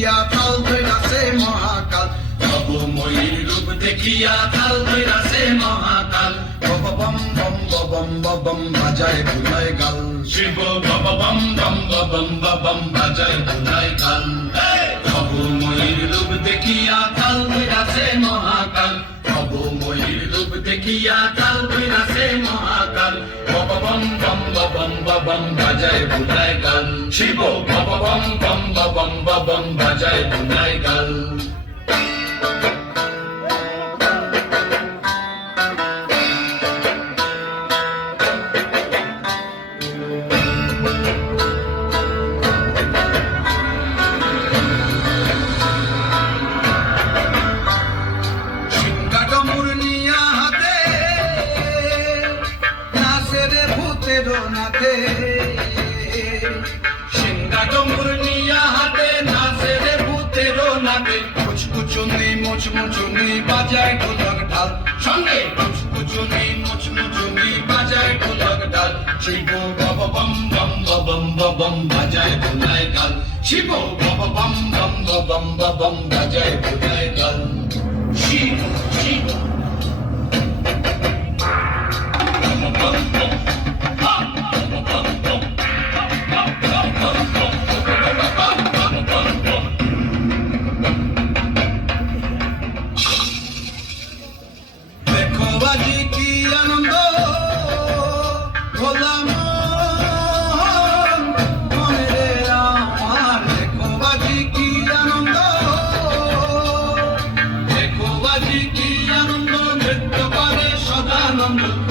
দেখিয়া তাল ধৈরাছে মহাকাল। তপময়ী রূপ দেখিয়া তাল ধৈরাছে মহাকাল। বম বম বম বম বাজায় ভুলায় গাল। শিব বম বম বম বম বম বাজায় ভুলায় গাল। তপময়ীর রূপ দেখিয়া তাল ধৈরাছে মহাকাল। তপময়ীর রূপ দেখিয়া তাল ধৈরাছে মহাকাল। বব বম বম বম বম, বাজায় বুলাই গান। শিব বব বম বম বম বম, বাজায় বুলাই কাল সিংহাটা হাতে। শিব বম বম বম বম বাজায় ভুলায় গাল। বাজায় গাল। শিব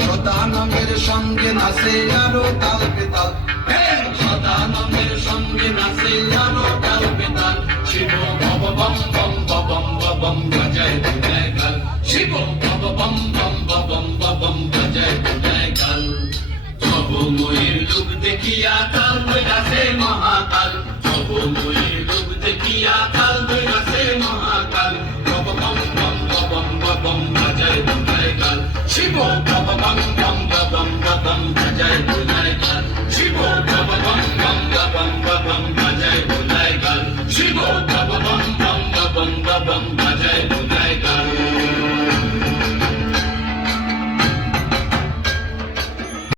সদানন্দের সঙ্গে নাচে আরও তাল বেতাল সদানন্দের সঙ্গে নাচে আরও দেখিয়া কাল বৈরাসে মহাকাল সব ময়ূর লোক দেখিয়া কাল বৈরাসে মহাকাল বম বম বম বম বম জয় ভুলায় গাল শিব বম বম বম বম বম বাজায়